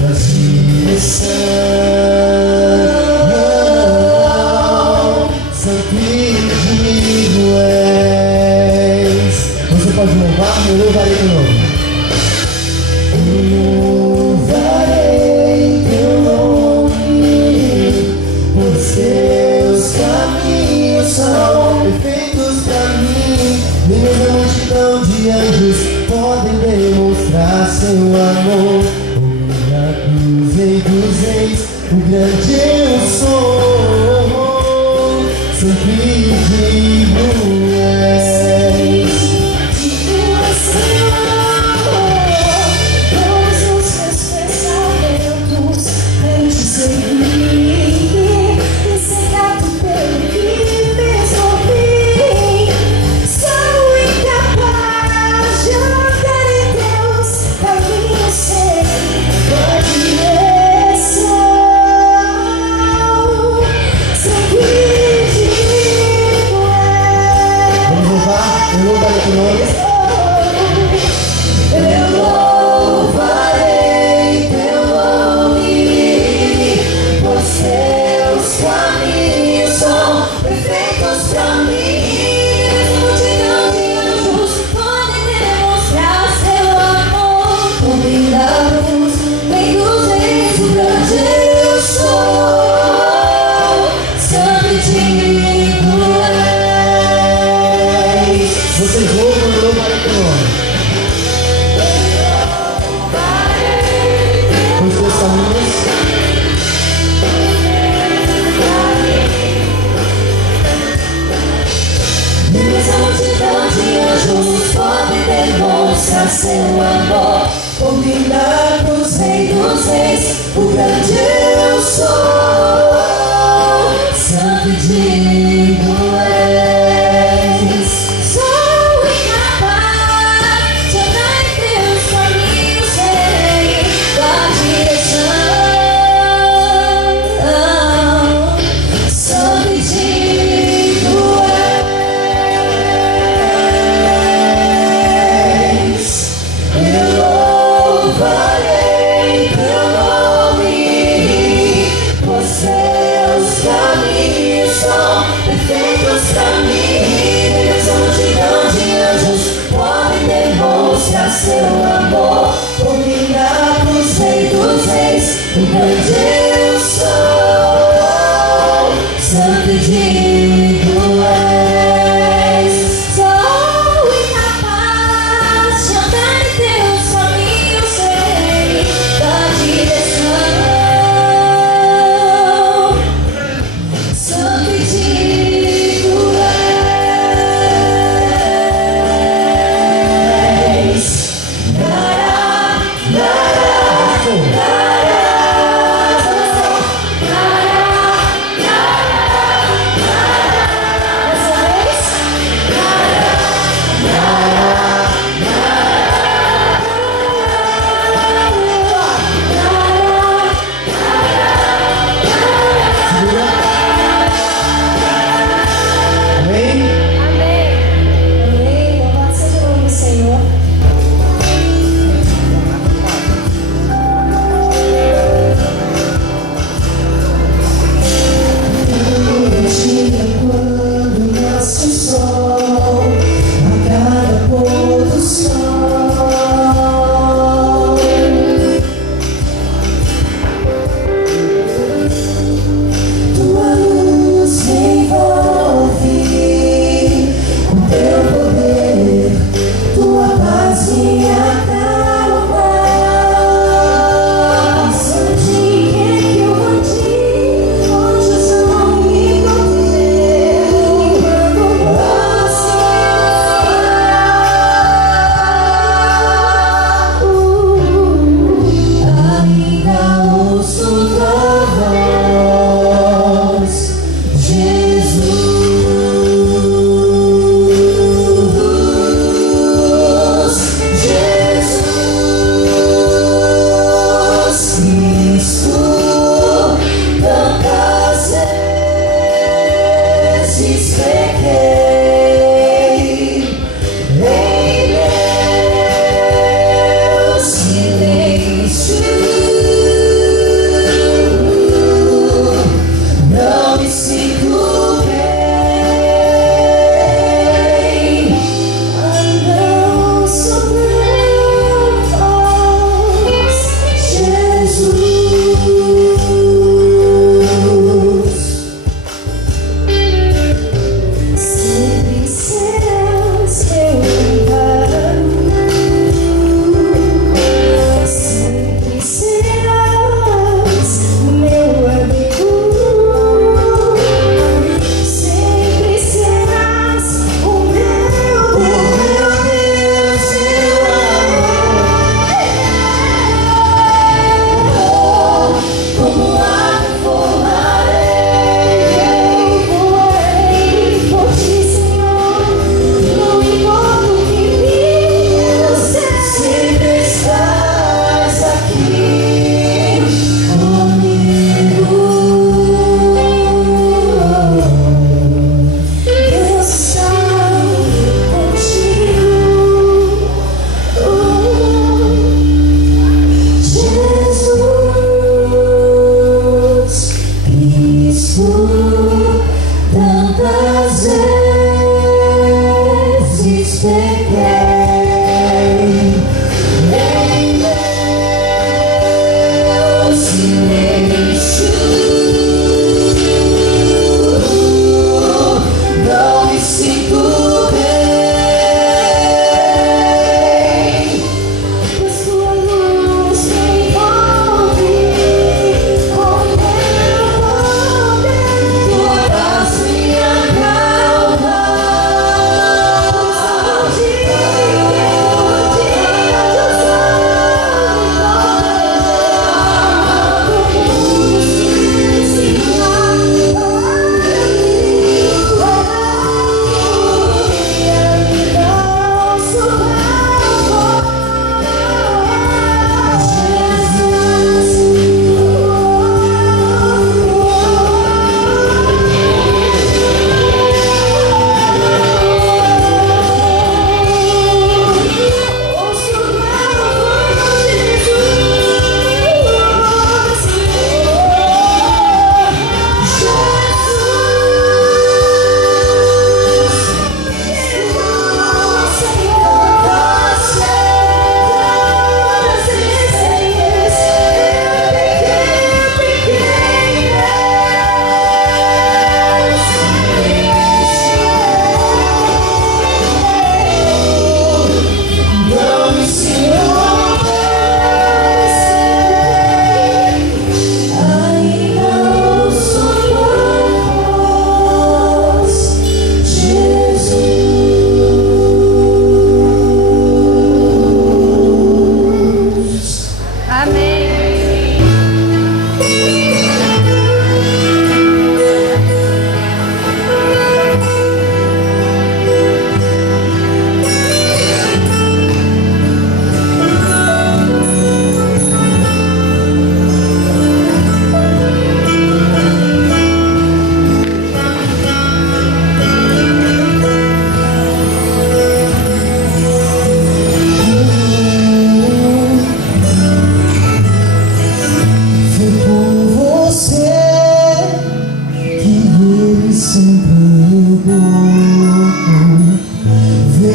das direção. Santo e digno és. Você pode louvar? Eu louvarei teu nome. Eu louvarei teu nome, por seus caminhos são perfeitos pra mim. Nem mesmo a multidão de anjos podem demonstrar seu amor. Na cruz, Rei dos Reis, o grande eu sou. Sempre digno és. Digno é seu amor, todos os seus pensamentos vêm te seguir. Encerrado pelo que fez por mim. Sou incapaz de andar em teus caminhos sem tua direção. Sempre digno és. Vamos louvar? Eu louvarei teu nome. Eu louvarei teu nome, pois teus caminhos são perfeitos pra mim. Mesmo multidão de anjos podem demonstrar seu amor. Homem da cruz, Rei dos Reis, o grande eu sou. Santo e digno és. Vocês louvam, eu louvarei teu nome. Os teus caminhos. Essa multidão de anjos pode demonstrar seu amor. Homem da cruz, Rei dos Reis, o grande eu sou. Santo e digno és. Sou incapaz de andar em teus caminhos sem tua direção. Santo e digno és. Eu louvarei teu nome, pois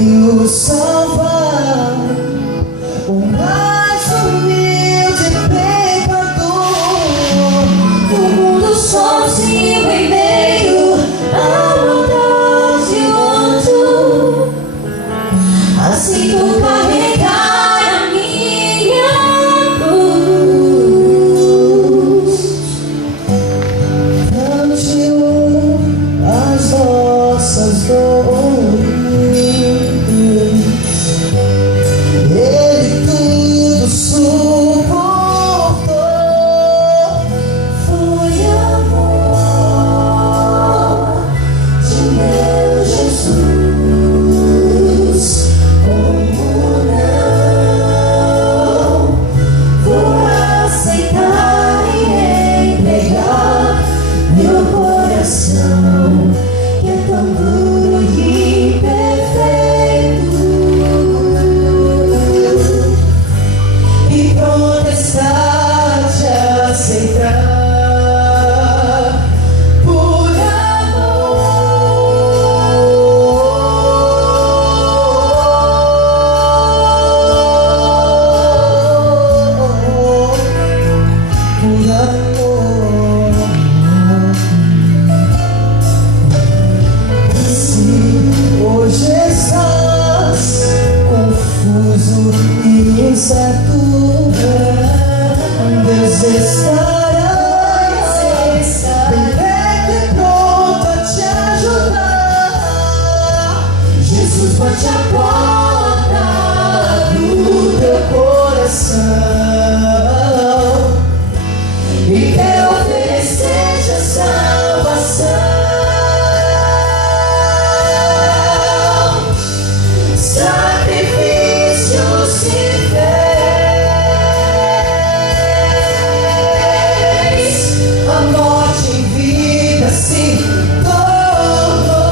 veio salvar o mais humilde pecador. O mundo sozinho em meio à maldade e ódio, aceito carregar a minha cruz. Tanteou as nossas dores, Ele tudo suportou. Foi amor de meu Jesus. Como não vou aceitar e entregar meu coração, que é tão duro e imperfeito, E pronto está te aceitar por amor, por amor. Se hoje estás confuso e incerto, Deus estará bem perto e pronto a te ajudar. Jesus bate a porta No teu coração e quer oferecer-te a salvação. Sacrifício se fez, a morte em vida se tornou.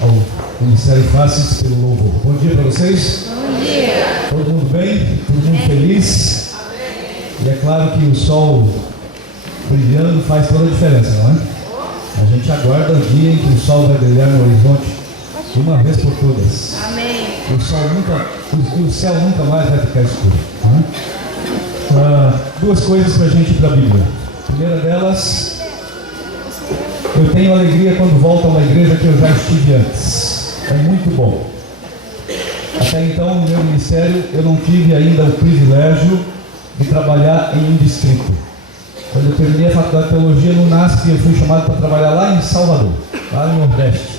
ao Ministério Faces pelo louvor. Bom dia para vocês. Bom dia. Todo mundo bem? Todo mundo feliz? E é claro que o sol brilhando faz toda a diferença, não é? A gente aguarda o dia em que o sol vai brilhar no horizonte de uma vez por todas. Amém. O céu nunca mais vai ficar escuro. Não é? Duas coisas para a gente ir para a Bíblia. A primeira delas, eu tenho alegria quando volto a uma igreja que eu já estive antes. É muito bom. Até então, no meu ministério, eu não tive ainda o privilégio de trabalhar em um distrito. Quando eu terminei a faculdade de teologia no NASP, eu fui chamado para trabalhar lá em Salvador, lá no Nordeste.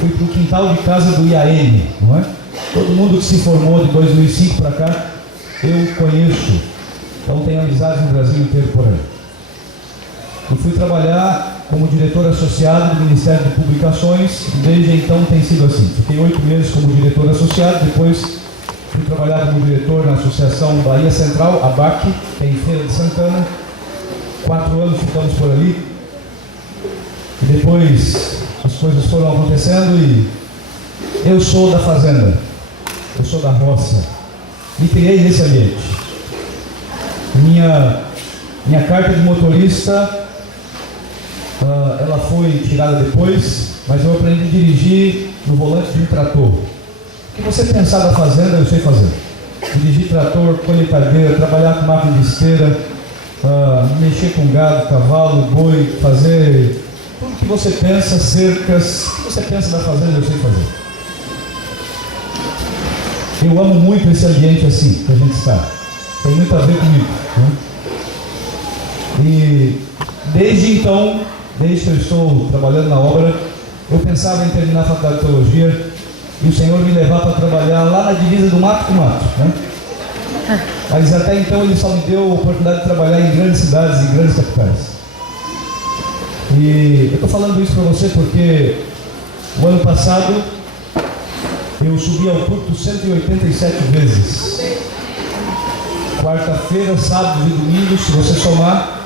Fui para o quintal de casa do IAM, não é? Todo mundo que se formou de 2005 para cá, eu conheço. Então tenho amizade no Brasil inteiro por aí. Eu fui trabalhar como diretor associado do Ministério de Publicações, e desde então tem sido assim. Fiquei 8 meses como diretor associado, depois fui trabalhar como diretor na Associação Bahia Central, ABAC, que é em Feira de Santana. 4 anos ficamos por ali. E depois as coisas foram acontecendo e eu sou da fazenda, eu sou da roça, me criei nesse ambiente. Minha carta de motorista, ela foi tirada depois, mas eu aprendi a dirigir no volante de um trator. O que você pensar da fazenda, eu sei fazer. Dirigir trator, colheitadeira, trabalhar com máquina de esteira, mexer com gado, cavalo, boi, fazer tudo que você pensa, cercas, o que você pensa da fazenda, eu sei fazer. Eu amo muito esse ambiente assim que a gente está. Tem muito a ver comigo, né? E desde então, desde que eu estou trabalhando na obra, eu pensava em terminar a faculdade de teologia e o Senhor me levar para trabalhar lá na divisa do mato com mato, né? Mas até então Ele só me deu a oportunidade de trabalhar em grandes cidades e grandes capitais. E eu estou falando isso para você porque o ano passado eu subi ao culto 187 vezes. Quarta-feira, sábado e domingo, se você somar,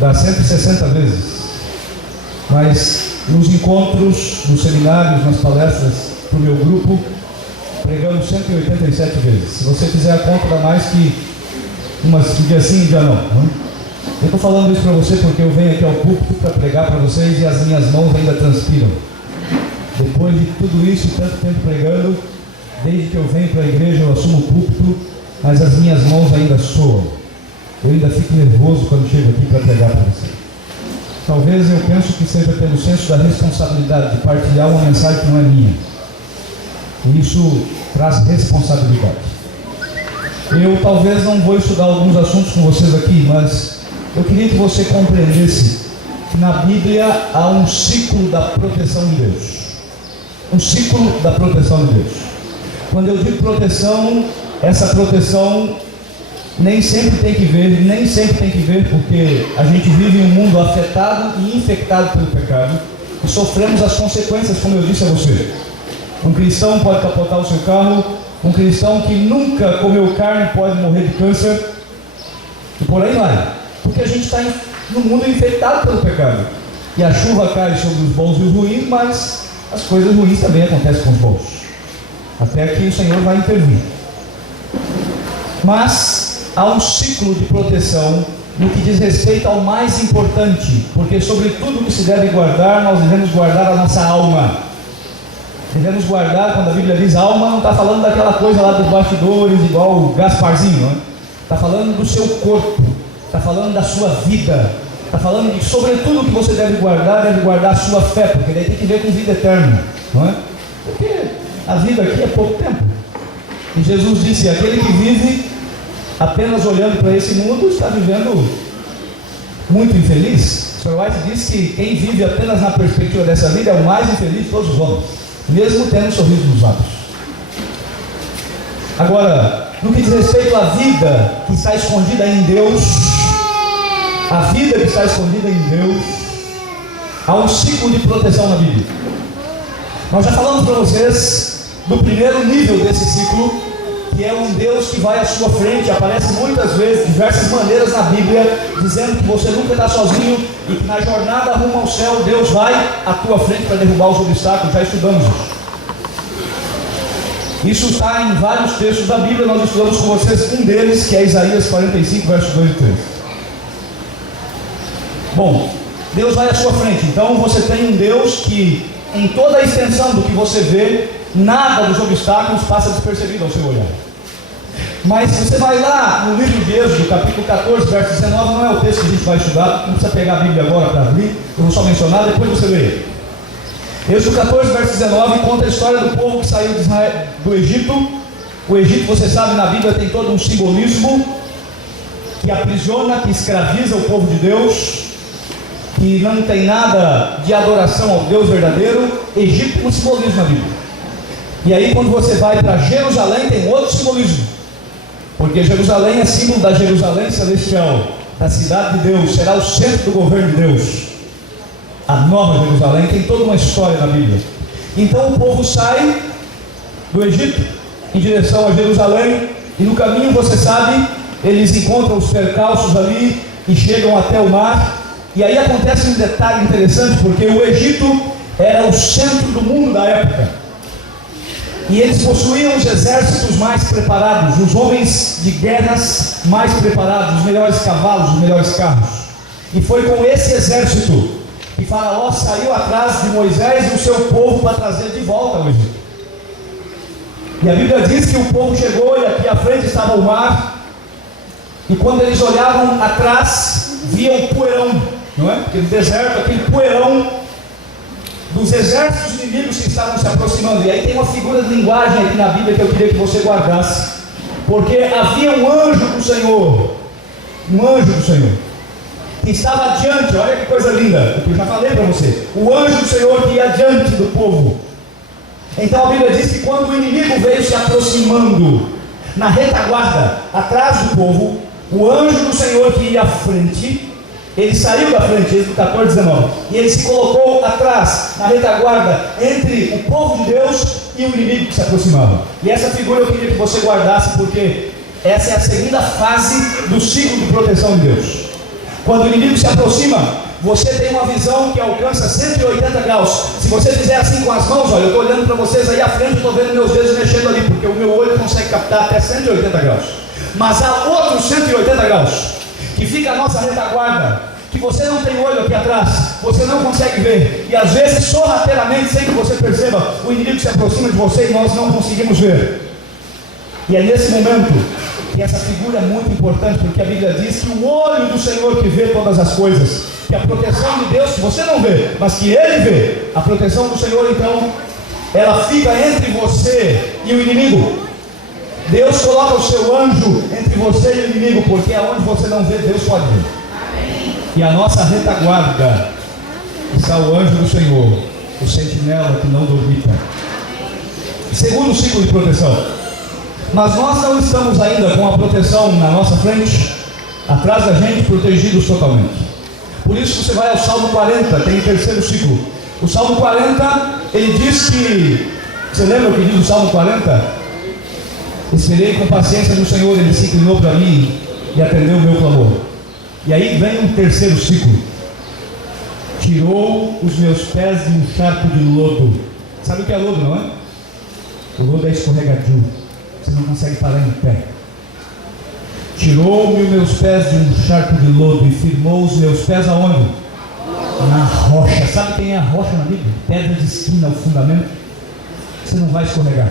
dá 160 vezes. Mas nos encontros, nos seminários, nas palestras para o meu grupo, pregamos 187 vezes. Se você fizer a conta, dá mais que um dia sim, um dia não. Eu estou falando isso para você porque eu venho aqui ao púlpito para pregar para vocês e as minhas mãos ainda transpiram. Depois de tudo isso, tanto tempo pregando, desde que eu venho para a igreja, eu assumo o púlpito, mas as minhas mãos ainda soam. Eu ainda fico nervoso quando chego aqui para pregar para você. Talvez eu penso que seja pelo senso da responsabilidade de partilhar uma mensagem que não é minha. E isso traz responsabilidade. Eu talvez não vou estudar alguns assuntos com vocês aqui, mas eu queria que você compreendesse que na Bíblia há um ciclo da proteção de Deus. Um ciclo da proteção de Deus. Quando eu digo proteção, essa proteção nem sempre tem que ver, porque a gente vive em um mundo afetado e infectado pelo pecado e sofremos as consequências, como eu disse a você. Um cristão pode capotar o seu carro, um cristão que nunca comeu carne pode morrer de câncer, e por aí vai, porque a gente está no mundo infectado pelo pecado, e a chuva cai sobre os bons e os ruins, mas as coisas ruins também acontecem com os bons, até que o Senhor vai intervir. Mas há um ciclo de proteção no que diz respeito ao mais importante, porque sobre tudo que se deve guardar, nós devemos guardar a nossa alma. Devemos guardar, quando a Bíblia diz alma, não está falando daquela coisa lá dos bastidores, igual o Gasparzinho, não é? Está falando do seu corpo, está falando da sua vida, está falando de, sobretudo, que você deve guardar a sua fé, porque daí tem que ver com vida eterna, não é? Porque a vida aqui é pouco tempo. E Jesus disse: aquele que vive apenas olhando para esse mundo está vivendo muito infeliz. O Sr. White diz que quem vive apenas na perspectiva dessa vida é o mais infeliz de todos os homens, mesmo tendo um sorriso nos lábios. Agora, no que diz respeito à vida que está escondida em Deus, a vida que está escondida em Deus, há um ciclo de proteção na Bíblia. Nós já falamos para vocês do primeiro nível desse ciclo, que é um Deus que vai à sua frente. Aparece muitas vezes, diversas maneiras na Bíblia, dizendo que você nunca está sozinho e que na jornada rumo ao céu, Deus vai à tua frente para derrubar os obstáculos. Já estudamos isso. Isso está em vários textos da Bíblia. Nós estudamos com vocês um deles, que é Isaías 45, versos 2 e 3. Bom, Deus vai à sua frente. Então você tem um Deus que, em toda a extensão do que você vê, nada dos obstáculos passa despercebido ao seu olhar. Mas você vai lá no livro de Êxodo, capítulo 14, verso 19, não é o texto que a gente vai estudar, não precisa pegar a Bíblia agora para abrir, eu vou só mencionar, depois você lê. Êxodo 14, verso 19, conta a história do povo que saiu do Egito. O Egito, você sabe, na Bíblia tem todo um simbolismo que aprisiona, que escraviza o povo de Deus, que não tem nada de adoração ao Deus verdadeiro. Egito tem um simbolismo na Bíblia. E aí quando você vai para Jerusalém, tem outro simbolismo, porque Jerusalém é símbolo da Jerusalém celestial, da cidade de Deus, será o centro do governo de Deus. A nova Jerusalém tem toda uma história na Bíblia. Então o povo sai do Egito em direção a Jerusalém, e no caminho, você sabe, eles encontram os percalços ali e chegam até o mar. E aí acontece um detalhe interessante, porque o Egito era o centro do mundo da época, e eles possuíam os exércitos mais preparados, os homens de guerras mais preparados, os melhores cavalos, os melhores carros. E foi com esse exército que Faraó saiu atrás de Moisés e o seu povo para trazer de volta ao Egito. E a Bíblia diz que o povo chegou e aqui à frente estava o mar, e quando eles olhavam atrás, viam poeirão, não é? Porque no deserto, aquele poeirão dos exércitos inimigos que estavam se aproximando. E aí tem uma figura de linguagem aqui na Bíblia que eu queria que você guardasse, porque havia um anjo do Senhor, que estava adiante. Olha que coisa linda, eu já falei para você, o anjo do Senhor que ia adiante do povo. Então a Bíblia diz que quando o inimigo veio se aproximando na retaguarda, atrás do povo, o anjo do Senhor que ia à frente, ele saiu da frente, Êxodo 14, 19, e ele se colocou atrás, na retaguarda, entre o povo de Deus e o inimigo que se aproximava. E essa figura eu queria que você guardasse, porque essa é a segunda fase do ciclo de proteção de Deus. Quando o inimigo se aproxima, você tem uma visão que alcança 180 graus. Se você fizer assim com as mãos, olha, eu estou olhando para vocês aí à frente, estou vendo meus dedos mexendo ali, porque o meu olho consegue captar até 180 graus. Mas há outros 180 graus, que fica a nossa retaguarda, que você não tem olho aqui atrás, você não consegue ver, e às vezes sorrateiramente, sem que você perceba, o inimigo se aproxima de você e nós não conseguimos ver. E é nesse momento que essa figura é muito importante, porque a Bíblia diz que o olho do Senhor que vê todas as coisas, que a proteção de Deus, que você não vê, mas que Ele vê, a proteção do Senhor, então, ela fica entre você e o inimigo. Deus coloca o seu anjo entre você e o inimigo, porque aonde você não vê, Deus pode ver. Amém. E a nossa retaguarda está o anjo do Senhor, o sentinela que não dormita. Segundo ciclo de proteção. Mas nós não estamos ainda com a proteção na nossa frente, atrás da gente, protegidos totalmente. Por isso você vai ao Salmo 40, tem o terceiro ciclo. O Salmo 40, ele diz que, você lembra o que diz o Salmo 40? Esperei com paciência no Senhor, Ele se inclinou para mim e atendeu o meu clamor. E aí vem um terceiro ciclo. Tirou os meus pés de um charco de lodo. Sabe o que é lodo, não é? O lodo é escorregadio, você não consegue parar em pé. Tirou-me os meus pés de um charco de lodo e firmou os meus pés aonde? Na rocha. Sabe quem é a rocha na Bíblia? Pedra de esquina, o fundamento. Você não vai escorregar.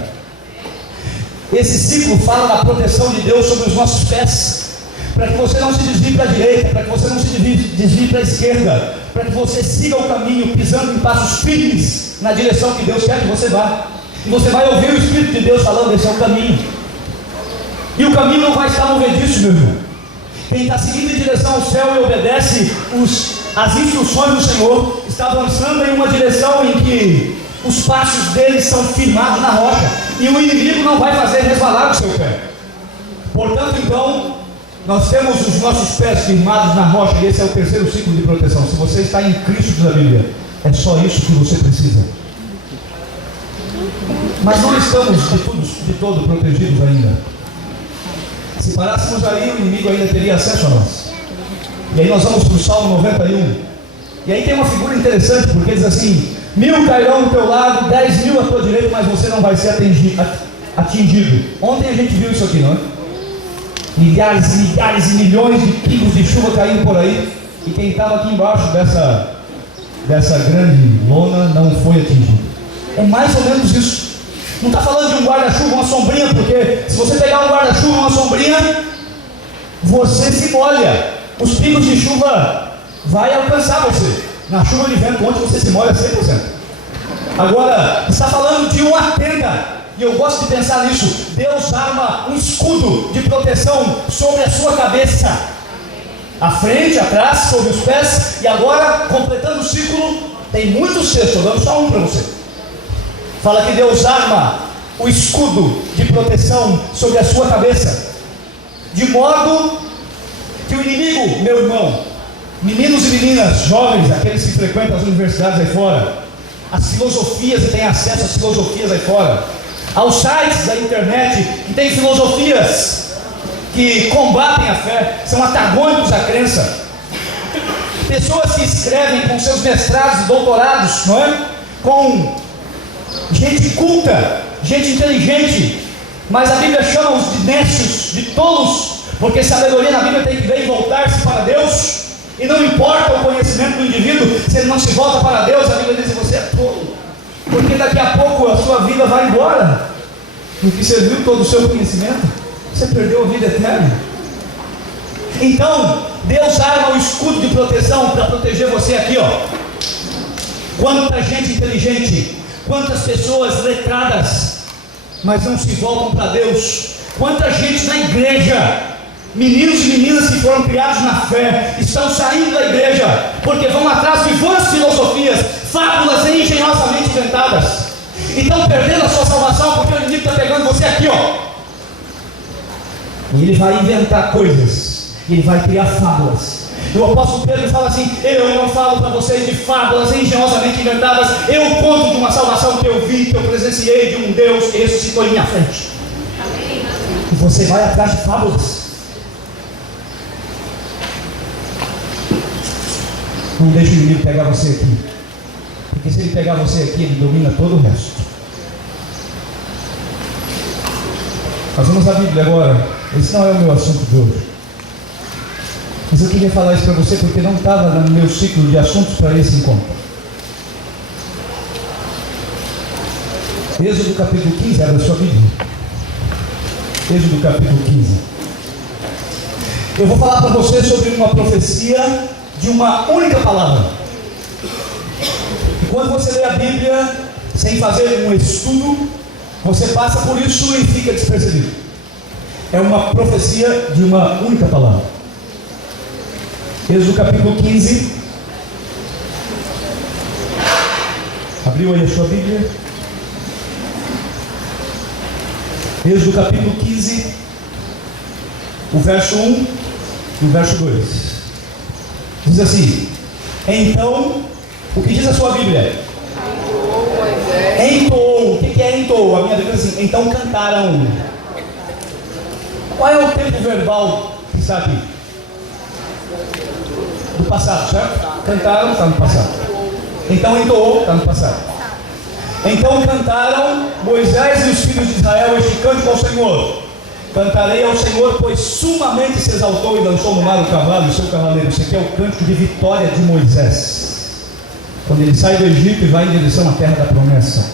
Esse ciclo fala da proteção de Deus sobre os nossos pés, para que você não se desvie para a direita, para que você não se desvie para a esquerda, para que você siga o caminho, pisando em passos firmes na direção que Deus quer que você vá. E você vai ouvir o Espírito de Deus falando: esse é o caminho. E o caminho não vai estar movediço, meu irmão. Quem está seguindo em direção ao céu e obedece as instruções do Senhor, está avançando em uma direção em que os passos deles são firmados na rocha, e o inimigo não vai fazer resvalar o seu pé. Portanto, então, nós temos os nossos pés firmados na rocha, e esse é o terceiro ciclo de proteção. Se você está em Cristo, diz a Bíblia, é só isso que você precisa. Mas não estamos de todo protegidos ainda. Se parássemos aí, o inimigo ainda teria acesso a nós. E aí nós vamos para o Salmo 91. E aí tem uma figura interessante, porque diz assim: 1000 cairão do teu lado, 10.000 à tua direita, mas você não vai ser atingido. Ontem a gente viu isso aqui, não é? Milhares e milhões de pingos de chuva caindo por aí, e quem estava aqui embaixo dessa grande lona não foi atingido. É mais ou menos isso. Não está falando de um guarda-chuva, uma sombrinha, porque se você pegar um guarda-chuva, uma sombrinha, você se molha. Os pingos de chuva vai alcançar você. Na chuva de vento, onde você se molha 100%. Agora, está falando de uma tenda. E eu gosto de pensar nisso. Deus arma um escudo de proteção sobre a sua cabeça, à frente, atrás, sobre os pés. E agora, completando o círculo, tem muitos textos, estou dando só um para você. Fala que Deus arma o escudo de proteção sobre a sua cabeça, de modo que o inimigo, meu irmão, meninos e meninas, jovens, aqueles que frequentam as universidades aí fora, as filosofias e têm acesso às filosofias aí fora, aos sites da internet que tem filosofias que combatem a fé, são antagônicos à crença, pessoas que escrevem com seus mestrados e doutorados, não é? Com gente culta, gente inteligente, mas a Bíblia chama os de nécios, de tolos, porque sabedoria na Bíblia tem que ver e voltar-se para Deus. E não importa o conhecimento do indivíduo, se ele não se volta para Deus, a Bíblia diz que você é tolo, porque daqui a pouco a sua vida vai embora. No que você viu todo o seu conhecimento, você perdeu a vida eterna. Então, Deus arma o escudo de proteção para proteger você aqui, ó. Quanta gente inteligente, quantas pessoas letradas, mas não se voltam para Deus. Quanta gente na igreja, meninos e meninas que foram criados na fé, estão saindo da igreja, porque vão atrás de vãs filosofias, fábulas engenhosamente inventadas. Então perdendo a sua salvação, porque o inimigo está pegando você aqui, ó. E ele vai inventar coisas, ele vai criar fábulas. E o apóstolo Pedro fala assim: eu não falo para vocês de fábulas engenhosamente inventadas, eu conto de uma salvação que eu vi, que eu presenciei, de um Deus que ressuscitou em minha frente. E você vai atrás de fábulas. Não deixe o inimigo pegar você aqui, porque se ele pegar você aqui, ele domina todo o resto. Nós vamos à Bíblia agora. Esse não é o meu assunto de hoje, mas eu queria falar isso para você porque não estava no meu ciclo de assuntos para esse encontro. Êxodo capítulo 15, abre a sua Bíblia. Êxodo capítulo 15. Eu vou falar para você sobre uma profecia de uma única palavra. E quando você lê a Bíblia sem fazer um estudo, você passa por isso e fica despercebido. É uma profecia de uma única palavra. Êxodo capítulo 15. Abriu aí a sua Bíblia. Êxodo capítulo 15, o verso 1 e o verso 2. Diz assim: então, o que diz a sua Bíblia? Entoou. O que é entoou? A minha Bíblia diz assim: então cantaram. Qual é o tempo verbal que está aqui? Do passado, certo? Cantaram, está no passado. Então entoou, está no passado. Então cantaram Moisés e os filhos de Israel este cântico ao Senhor: cantarei ao Senhor, pois sumamente se exaltou e lançou no mar o cavalo e o seu cavaleiro. Esse aqui é o cântico de vitória de Moisés, quando ele sai do Egito e vai em direção à terra da promessa.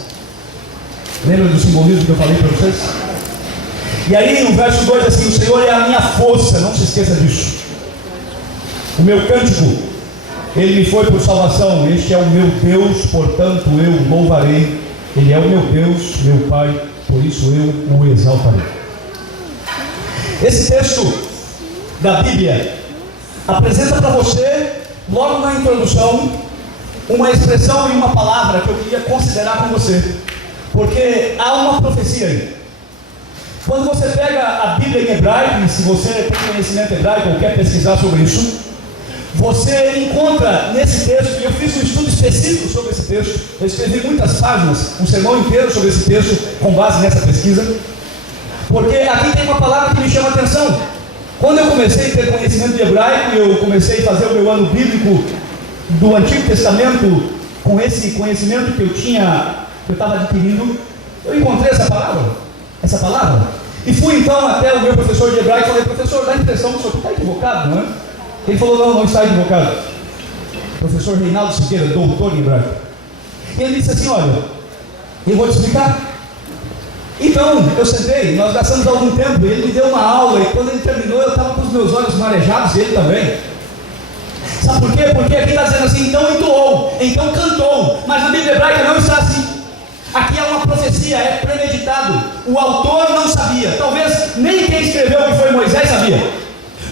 Lembra do simbolismo que eu falei para vocês? E aí no verso 2 assim: o Senhor é a minha força, não se esqueça disso. O meu cântico, ele me foi por salvação. Este é o meu Deus, portanto eu louvarei. Ele é o meu Deus, meu Pai, por isso eu o exaltarei. Esse texto da Bíblia apresenta para você, logo na introdução, uma expressão e uma palavra que eu queria considerar com você, porque há uma profecia aí. Quando você pega a Bíblia em hebraico, e se você tem conhecimento hebraico ou quer pesquisar sobre isso, você encontra nesse texto, e eu fiz um estudo específico sobre esse texto, eu escrevi muitas páginas, um sermão inteiro sobre esse texto, com base nessa pesquisa, porque aqui tem uma palavra que me chama a atenção. Quando eu comecei a ter conhecimento de hebraico, eu comecei a fazer o meu ano bíblico do Antigo Testamento, com esse conhecimento que eu estava adquirindo, eu encontrei essa palavra, e fui então até o meu professor de hebraico e falei: professor, dá a impressão que o senhor está equivocado, não é? Ele falou: não está equivocado. Professor Reinaldo Siqueira, doutor em hebraico. E ele disse assim: olha, eu vou te explicar. Então, eu sentei, nós gastamos algum tempo, ele me deu uma aula, e quando ele terminou, eu estava com os meus olhos marejados, e ele também. Sabe por quê? Porque aqui está dizendo assim: então entoou, então cantou, mas na Bíblia hebraica não está assim. Aqui é uma profecia, é premeditado. O autor não sabia, talvez nem quem escreveu, que foi Moisés, sabia.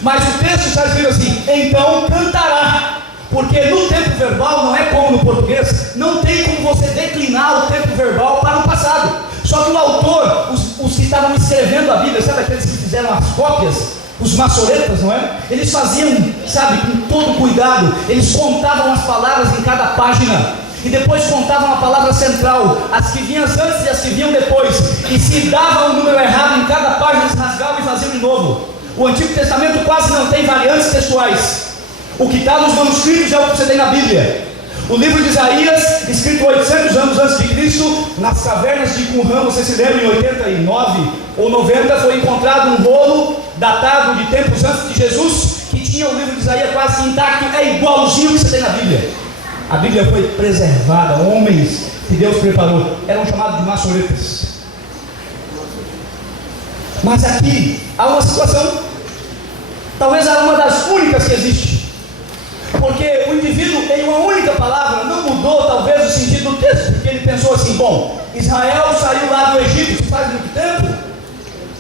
Mas o texto está escrito assim: então cantará. Porque no tempo verbal não é como no português, não tem como você declinar o tempo verbal para o passado. Só que o autor, os que estavam escrevendo a Bíblia, sabe aqueles que fizeram as cópias, os maçoretas, não é? Eles faziam, sabe, com todo cuidado, eles contavam as palavras em cada página, e depois contavam a palavra central, as que vinham antes e as que vinham depois, e se dava um número errado em cada página, eles rasgavam e faziam de novo. O Antigo Testamento quase não tem variantes textuais. O que está nos manuscritos é o que você tem na Bíblia. O livro de Isaías, escrito 800 anos antes de Cristo, nas cavernas de Qumran, você se lembra, em 89 ou 90, foi encontrado um rolo datado de tempos antes de Jesus, que tinha o livro de Isaías quase intacto, é igualzinho que você tem na Bíblia. A Bíblia foi preservada, homens que Deus preparou, eram chamados de maçoretas. Mas aqui há uma situação, talvez uma das únicas que existe. Porque o indivíduo, em uma única palavra, não mudou talvez o sentido do texto, porque ele pensou assim: bom, Israel saiu lá do Egito, isso faz muito tempo,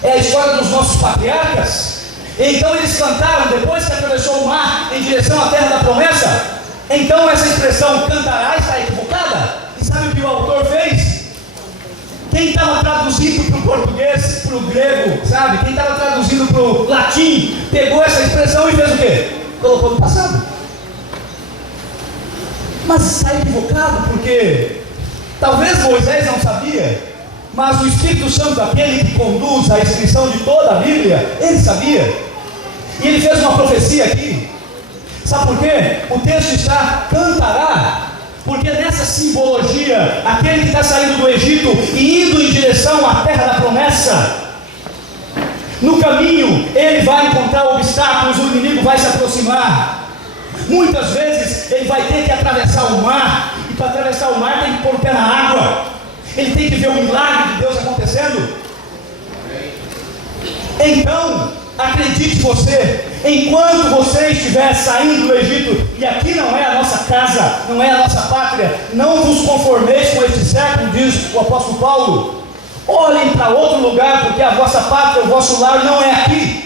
é a história dos nossos patriarcas. Então eles cantaram depois que atravessou o mar em direção à terra da promessa. Então essa expressão cantará está equivocada. E sabe o que o autor fez? Quem estava traduzindo para o português, para o grego, sabe? Quem estava traduzindo para o latim, pegou essa expressão e fez o quê? Colocou no passado. Mas está equivocado, porque talvez Moisés não sabia, mas o Espírito Santo, aquele que conduz a escrição de toda a Bíblia, ele sabia. E ele fez uma profecia aqui. Sabe por quê? O texto está cantará, porque nessa simbologia, aquele que está saindo do Egito e indo em direção à terra da promessa, no caminho ele vai encontrar obstáculos, o inimigo vai se aproximar. Muitas vezes ele vai ter que atravessar o mar, e para atravessar o mar tem que pôr o pé na água, ele tem que ver o milagre de Deus acontecendo. Então, acredite você, enquanto você estiver saindo do Egito, e aqui não é a nossa casa, não é a nossa pátria, não vos conformeis com este século, diz o apóstolo Paulo. Olhem para outro lugar, porque a vossa pátria, o vosso lar não é aqui.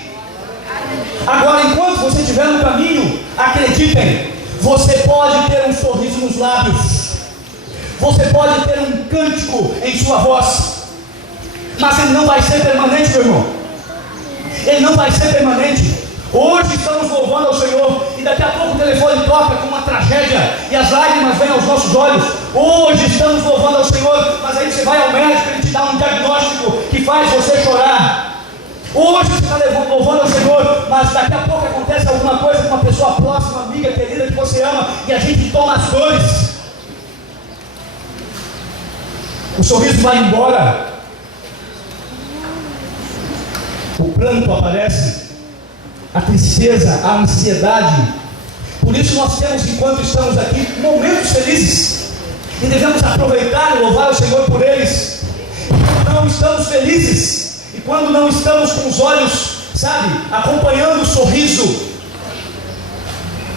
Agora, enquanto você estiver no caminho, acreditem, você pode ter um sorriso nos lábios, você pode ter um cântico em sua voz, mas ele não vai ser permanente, meu irmão. Ele não vai ser permanente. Hoje estamos louvando ao Senhor, e daqui a pouco o telefone toca com uma tragédia, e as lágrimas vêm aos nossos olhos. Hoje estamos louvando ao Senhor, mas aí você vai ao médico, ele te dá um diagnóstico que faz você chorar. Hoje você está louvando ao Senhor, mas daqui a pouco acontece alguma coisa com uma pessoa próxima, amiga, querida, que você ama, e a gente toma as dores. O sorriso vai embora, o pranto aparece, a tristeza, a ansiedade. Por isso nós temos, enquanto estamos aqui, momentos felizes, e devemos aproveitar e louvar o Senhor por eles. Não estamos felizes, e quando não estamos com os olhos, sabe, acompanhando o sorriso,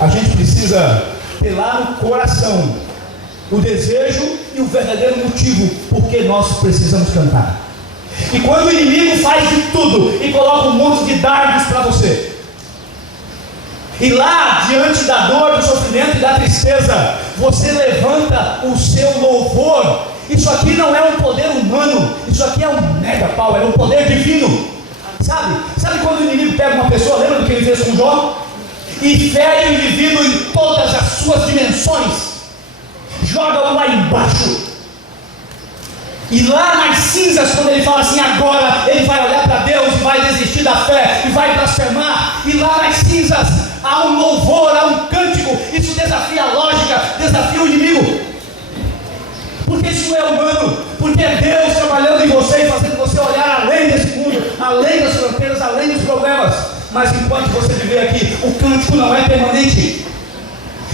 a gente precisa ter lá no coração o desejo e o verdadeiro motivo porque nós precisamos cantar. E quando o inimigo faz de tudo e coloca um monte de dardos para você, e lá diante da dor, do sofrimento e da tristeza, você levanta o seu louvor. Isso aqui não é um poder humano, isso aqui é um mega power, é um poder divino. Sabe quando o inimigo pega uma pessoa, lembra do que ele fez com Jó? e fere o indivíduo em todas as suas dimensões, joga-o lá embaixo. E lá nas cinzas, quando ele fala assim, agora ele vai olhar para Deus e vai desistir da fé e vai blasfemar, e lá nas cinzas há um louvor, há um cântico. Isso desafia a lógica, desafia o inimigo, porque isso não é humano, porque é Deus trabalhando em você e fazendo você olhar além desse mundo, além das fronteiras, além dos problemas. Mas enquanto você viver aqui, o cântico não é permanente.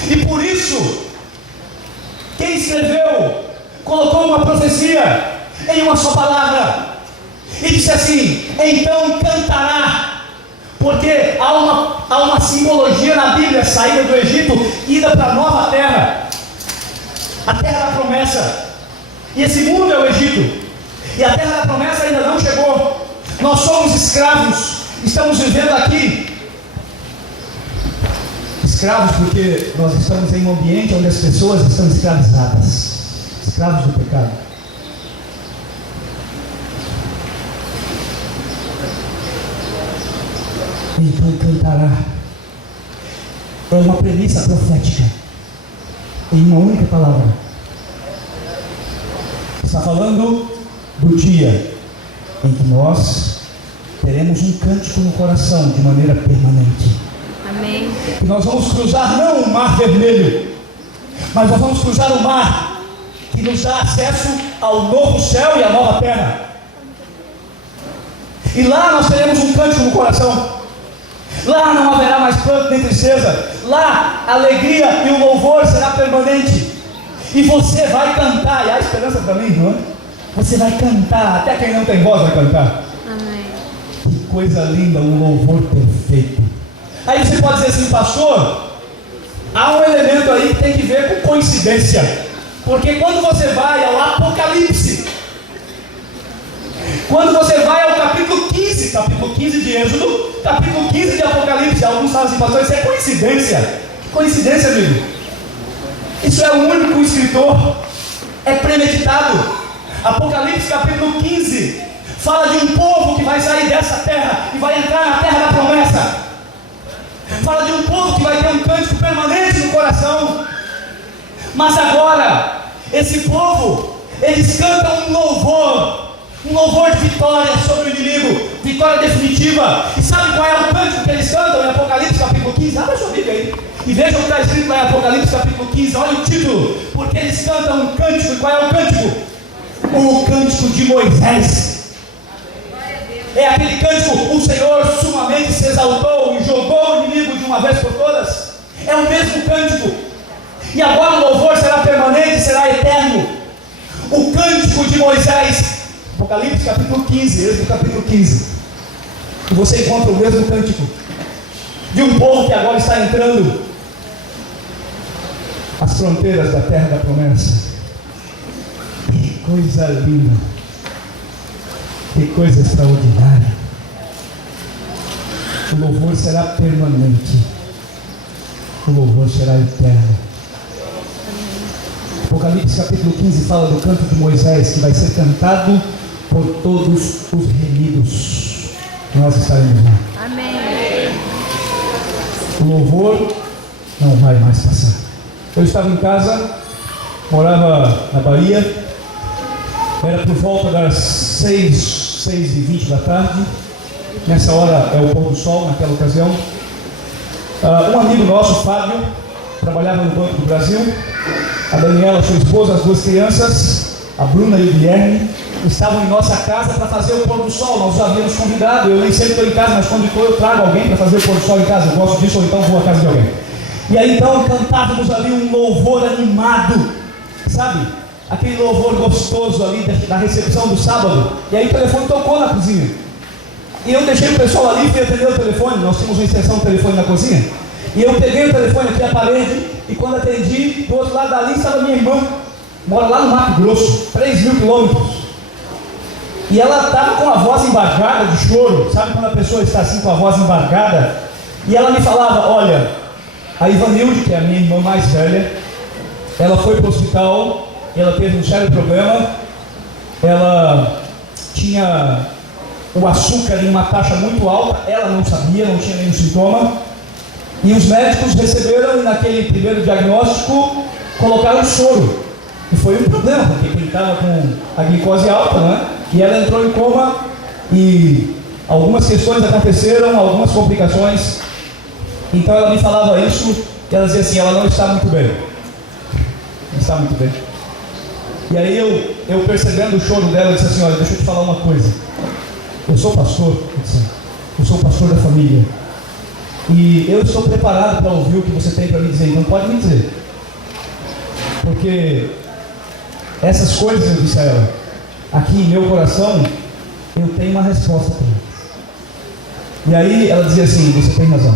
E por isso, quem escreveu colocou uma profecia em uma só palavra e disse assim: então cantará, porque há uma simbologia na Bíblia, saída do Egito, ida para a nova terra, a terra da promessa. E esse mundo é o Egito, e a terra da promessa ainda não chegou. Nós somos escravos, estamos vivendo aqui escravos porque nós estamos em um ambiente onde as pessoas estão escravizadas, escravos do pecado. Então cantará. É uma premissa profética em uma única palavra. Está falando do dia em que nós teremos um cântico no coração de maneira permanente. Amém. Que nós vamos cruzar não o mar vermelho, mas nós vamos cruzar o mar que nos dá acesso ao novo céu e à nova terra. E lá nós teremos um cântico no coração. Lá não haverá mais pranto nem tristeza. Lá a alegria e o louvor será permanente. E você vai cantar. E há esperança para mim, não é? Você vai cantar. Até quem não tem voz vai cantar. Amém. Que coisa linda, um louvor perfeito. Aí você pode dizer assim, pastor, há um elemento aí que tem que ver com coincidência. Porque quando você vai ao Apocalipse, quando você vai ao capítulo 15 de Êxodo, capítulo 15 de Apocalipse, alguns falam assim, pastor, isso é coincidência. Que coincidência, amigo? Isso é o único escritor, é premeditado. Apocalipse capítulo 15 fala de um povo que vai sair dessa terra e vai entrar na terra da promessa. Fala de um povo que vai ter um cântico permanente no coração. Mas agora, esse povo, eles cantam um louvor de vitória sobre o inimigo, vitória definitiva. E sabe qual é o cântico que eles cantam em Apocalipse capítulo 15? Abre a sua Bíblia aí e veja o que está escrito lá em Apocalipse capítulo 15. Olha o título, porque eles cantam um cântico. E qual é o cântico? O cântico de Moisés. É aquele cântico, o Senhor sumamente se exaltou e jogou o inimigo de uma vez por todas. É o mesmo cântico. E agora o louvor será permanente, será eterno. O cântico de Moisés, Apocalipse capítulo 15, Êxodo capítulo 15. E você encontra o mesmo cântico de um povo que agora está entrando às fronteiras da terra da promessa. Que coisa linda, que coisa extraordinária. O louvor será permanente, o louvor será eterno. Apocalipse capítulo 15 fala do canto de Moisés, que vai ser cantado por todos os remidos. Nós estaremos lá. Amém. O louvor não vai mais passar. Eu estava em casa, morava na Bahia, era por volta das 6h20 da tarde. Nessa hora é o pôr do sol, naquela ocasião. Um amigo nosso, Fábio, trabalhava no Banco do Brasil. A Daniela, sua esposa, as duas crianças, a Bruna e o Guilherme, estavam em nossa casa para fazer o pôr do sol. Nós os havíamos convidado. Eu nem sempre estou em casa, mas quando estou eu trago alguém para fazer o pôr do sol em casa. Eu gosto disso, ou então vou à casa de alguém. E aí então cantávamos ali um louvor animado, sabe? Aquele louvor gostoso ali da recepção do sábado. E aí o telefone tocou na cozinha. E eu deixei o pessoal ali e fui atender o telefone. Nós tínhamos uma extensão de telefone na cozinha. E eu peguei o telefone aqui à parede, e quando atendi, do outro lado dali estava minha irmã, mora lá no Mato Grosso, 3.000 quilômetros. E ela estava com a voz embargada de choro. Sabe quando a pessoa está assim com a voz embargada? E ela me falava, olha, a Ivanilde, que é a minha irmã mais velha, ela foi para o hospital, e ela teve um sério problema. Ela tinha o açúcar em uma taxa muito alta, ela não sabia, não tinha nenhum sintoma. E os médicos receberam, naquele primeiro diagnóstico, colocaram choro. E foi um problema, porque ele estava com a glicose alta, né? E ela entrou em coma e algumas questões aconteceram, algumas complicações. Então ela me falava isso e ela dizia assim, ela não está muito bem. Não está muito bem. E aí eu percebendo o choro dela, eu disse assim, olha, deixa eu te falar uma coisa. Eu sou pastor, eu sou pastor da família. E eu estou preparado para ouvir o que você tem para me dizer, então pode me dizer. Porque essas coisas, eu disse a ela, aqui em meu coração, eu tenho uma resposta para elas. E aí ela dizia assim, você tem razão.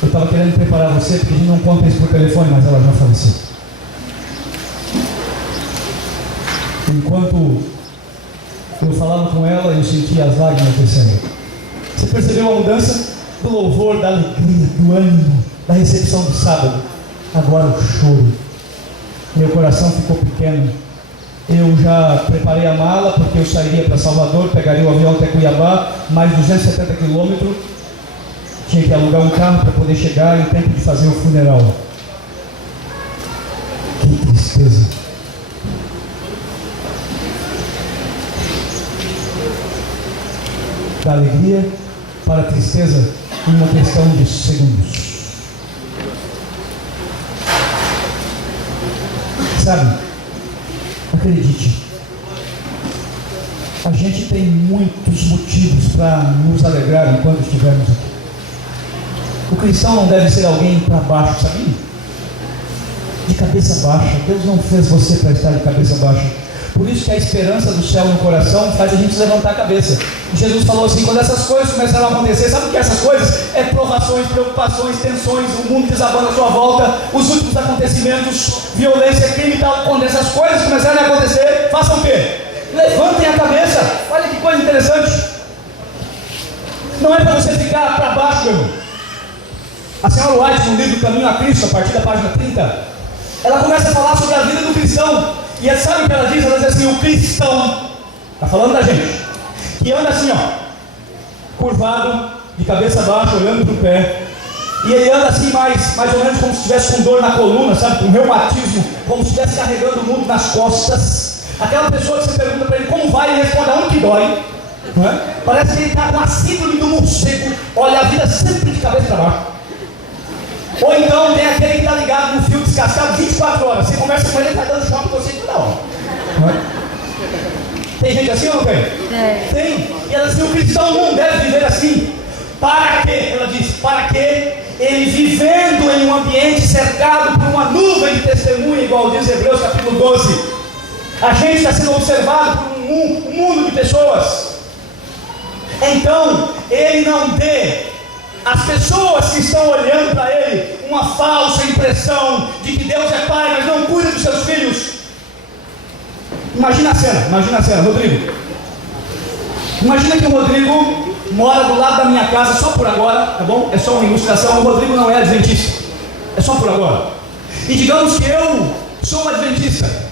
Eu estava querendo preparar você, porque a gente não conta isso por telefone, mas ela já faleceu. Enquanto eu falava com ela, eu sentia as lágrimas descendo. Você percebeu a mudança? Do louvor, da alegria, do ânimo, da recepção do sábado. Agora o choro. Meu coração ficou pequeno. Eu já preparei a mala, porque eu sairia para Salvador, pegaria o avião até Cuiabá, mais 270 quilômetros. Tinha que alugar um carro para poder chegar em tempo de fazer o funeral. Que tristeza. Da alegria para a tristeza em uma questão de segundos. Sabe, acredite, a gente tem muitos motivos para nos alegrar enquanto estivermos aqui. O cristão não deve ser alguém para baixo, sabia? De cabeça baixa. Deus não fez você para estar de cabeça baixa. Por isso que a esperança do céu no coração faz a gente levantar a cabeça. E Jesus falou assim, quando essas coisas começaram a acontecer, sabe o que é essas coisas? É provações, preocupações, tensões, o mundo desabando à sua volta, os últimos acontecimentos, violência, crime e tal. Quando essas coisas começarem a acontecer, façam o quê? Levantem a cabeça. Olha que coisa interessante. Não é para você ficar para baixo, meu irmão. A senhora White, no livro Caminho a Cristo, a partir da página 30, ela começa a falar sobre a vida do cristão. E sabe o que ela diz? Ela diz assim, o cristão, está falando da gente, que anda assim, ó, curvado, de cabeça baixa, olhando para o pé, e ele anda assim mais ou menos como se estivesse com dor na coluna, sabe, com reumatismo, como se estivesse carregando o mundo nas costas. Aquela pessoa que você pergunta para ele como vai, ele responde aonde que dói, não é? Parece que ele está com a síndrome do morcego, olha a vida sempre de cabeça para baixo. Ou então tem aquele que está ligado no fio descascado 24 horas. Você conversa com ele, ele está dando choque para você toda hora. Tem gente assim ou não tem? Tem. E ela diz assim, o cristão não deve viver assim. Para quê? Ela diz, para que ele vivendo em um ambiente cercado por uma nuvem de testemunha, igual diz Hebreus capítulo 12. A gente está sendo observado por um mundo de pessoas. Então, ele não dê as pessoas que estão olhando para ele uma falsa impressão de que Deus é pai, mas não cuida dos seus filhos. Imagina a cena, Rodrigo. Imagina que o Rodrigo mora do lado da minha casa, só por agora, tá bom? É só uma ilustração, o Rodrigo não é adventista, é só por agora. E digamos que eu sou um adventista,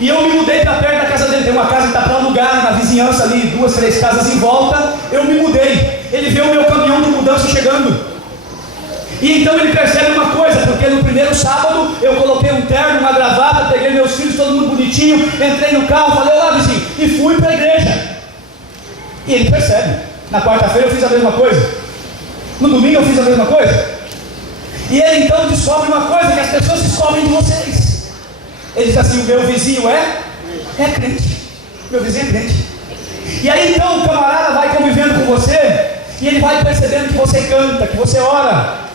e eu me mudei para perto da casa dele, tem uma casa que está para alugar na vizinhança ali, 2, 3 casas em volta, eu me mudei. Ele vê o meu caminhão de mudança chegando. E então ele percebe uma coisa, porque no primeiro sábado eu coloquei um terno, uma gravata, peguei meus filhos, todo mundo bonitinho, entrei no carro, falei, olá vizinho, e fui para a igreja. E ele percebe. Na quarta-feira eu fiz a mesma coisa. No domingo eu fiz a mesma coisa. E ele então descobre uma coisa que as pessoas descobrem de vocês. Ele diz assim, o meu vizinho é crente. Meu vizinho é crente. E aí então o camarada vai convivendo com você, e ele vai percebendo que você canta, que você ora.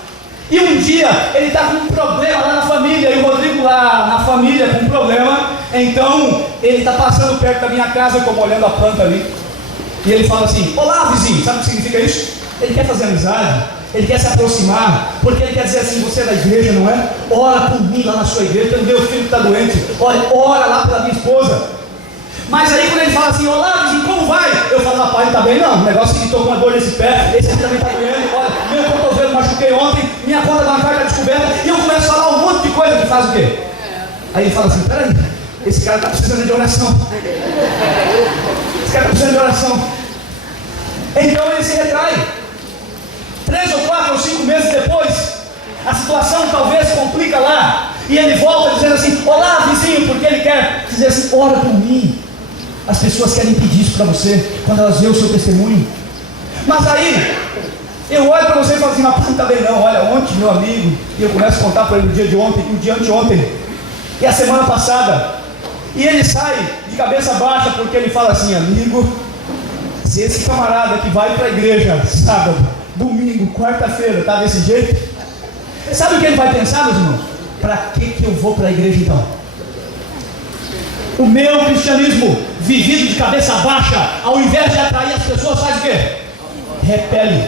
E um dia ele está com um problema lá na família, e o Rodrigo lá na família com um problema. Então ele está passando perto da minha casa, como olhando a planta ali, e ele fala assim, olá vizinho, sabe o que significa isso? Ele quer fazer amizade, ele quer se aproximar, porque ele quer dizer assim, você é da igreja, não é? Ora por mim lá na sua igreja, pelo meu filho que está doente, olha, ora lá pela minha esposa. Mas aí quando ele fala assim, olá vizinho, como vai? Eu falo, rapaz, não está bem não, o negócio que estou com uma dor nesse pé, esse aqui também está doendo, olha, meu cotovelo machuquei ontem, minha conta bancária está descoberta, e eu começo a falar um monte de coisa que faz o quê? Aí ele fala assim, peraí, esse cara está precisando de oração. Esse cara está precisando de oração. Então ele se retrai. 3 ou 4 ou 5 meses depois, A situação talvez complica lá, e ele volta dizendo assim: olá vizinho, porque ele quer dizer assim: ora por mim. As pessoas querem pedir isso para você, quando elas veem o seu testemunho. Mas aí, eu olho para você e falo assim: rapaz, não está bem não, olha, ontem meu amigo, e eu começo a contar para ele o dia de ontem, o dia anteontem, e a semana passada, e ele sai de cabeça baixa, porque ele fala assim: amigo, se esse camarada que vai para a igreja sábado, domingo, quarta-feira, está desse jeito, sabe o que ele vai pensar, meus irmãos? Para que eu vou para a igreja então? O meu cristianismo, vivido de cabeça baixa, ao invés de atrair as pessoas, faz o quê? Repele.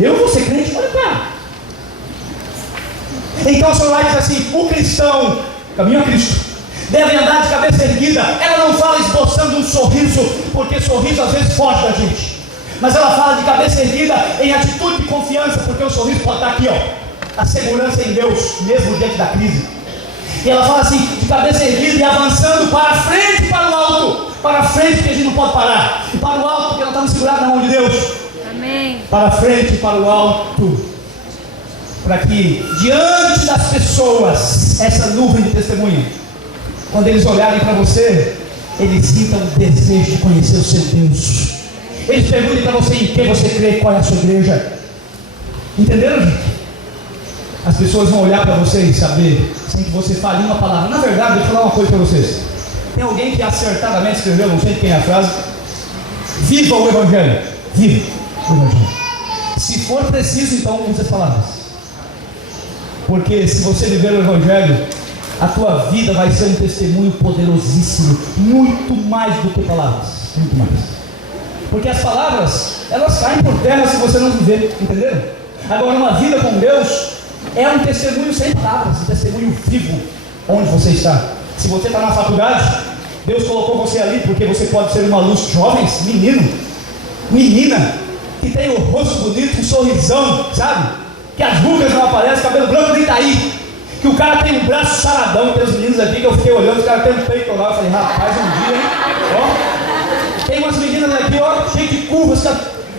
Eu vou ser crente, olha cá. Então o Senhor vai dizer assim: o cristão, caminho a Cristo, deve andar de cabeça erguida. Ela não fala esboçando um sorriso, porque sorriso às vezes foge da gente, mas ela fala de cabeça erguida em atitude de confiança, porque o sorriso pode estar aqui, ó, a segurança em Deus, mesmo diante da crise. E ela fala assim, de cabeça erguida e avançando para frente e para o alto. Para frente, porque a gente não pode parar, e para o alto, porque ela está segurada na mão de Deus. Amém. Para frente e para o alto, para que diante das pessoas, essa nuvem de testemunha, quando eles olharem para você, eles sintam o desejo de conhecer o seu Deus. Eles perguntem para você em que você crê, qual é a sua igreja. Entenderam, gente? As pessoas vão olhar para você e saber, sem que você fale uma palavra. Na verdade, deixa eu falar uma coisa para vocês. Tem alguém que acertadamente escreveu, não sei de quem é a frase: viva o Evangelho. Viva o Evangelho. Se for preciso, então use as palavras. Porque se você viver o Evangelho, a tua vida vai ser um testemunho poderosíssimo, muito mais do que palavras, muito mais. Porque as palavras, elas caem por terra se você não viver, entenderam? Agora, uma vida com Deus é um testemunho sem palavras, um testemunho vivo, onde você está. Se você está na faculdade, Deus colocou você ali porque você pode ser uma luz. Jovens, menino, menina, que tem o rosto bonito, um sorrisão, sabe? Que as rugas não aparecem, cabelo branco nem tá aí. Que o cara tem um braço saradão. Tem os meninos aqui que eu fiquei olhando, os caras têm um peitoral. Eu falei: rapaz, um dia, hein? Ó, tem umas meninas aqui, ó, cheio de curvas.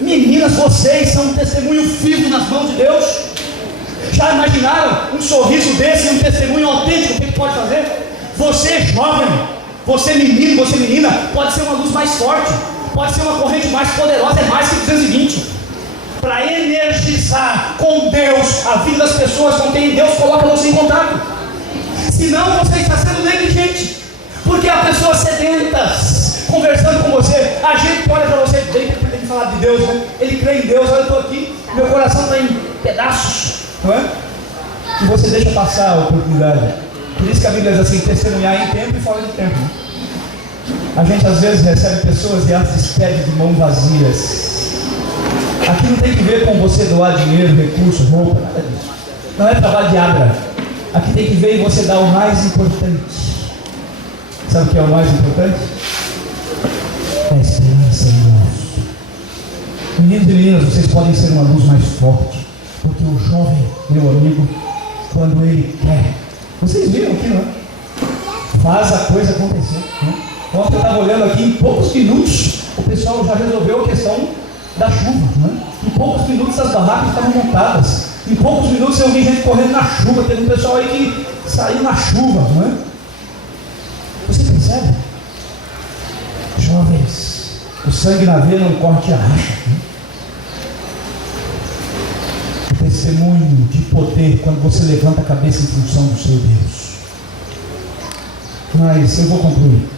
Meninas, vocês são um testemunho vivo nas mãos de Deus. Já imaginaram um sorriso desse, um testemunho autêntico? O que pode fazer? Você jovem, você menino, você menina, pode ser uma luz mais forte, pode ser uma corrente mais poderosa, é mais que 220, para energizar com Deus a vida das pessoas com quem Deus coloca você em contato. Senão você está sendo negligente, porque há pessoas sedentas conversando com você. A gente olha para você, bem que tem que falar de Deus, né? Ele crê em Deus. Olha, eu estou aqui, meu coração está em pedaços, não é? E você deixa passar a oportunidade. Por isso que a Bíblia diz assim: testemunhar em tempo e fora de tempo. A gente às vezes recebe pessoas e as despede de mãos vazias. Aqui não tem que ver com você doar dinheiro, recurso, roupa, nada disso. Não é trabalho de abra. Aqui tem que ver em você dar o mais importante. Sabe o que é o mais importante? É a esperança em Deus. Meninos e meninas, vocês podem ser uma luz mais forte, porque o jovem, meu amigo, quando ele quer, vocês viram aqui, não é? Faz a coisa acontecer, né? Ontem eu estava olhando aqui, em poucos minutos o pessoal já resolveu a questão da chuva, né? Em poucos minutos as barracas estavam montadas, em poucos minutos eu vi gente correndo na chuva. Teve um pessoal aí que saiu na chuva, não é? Você percebe? Jovens, o sangue na veia não corte a racha, né? O testemunho de poder quando você levanta a cabeça em função do seu Deus. Mas eu vou concluir.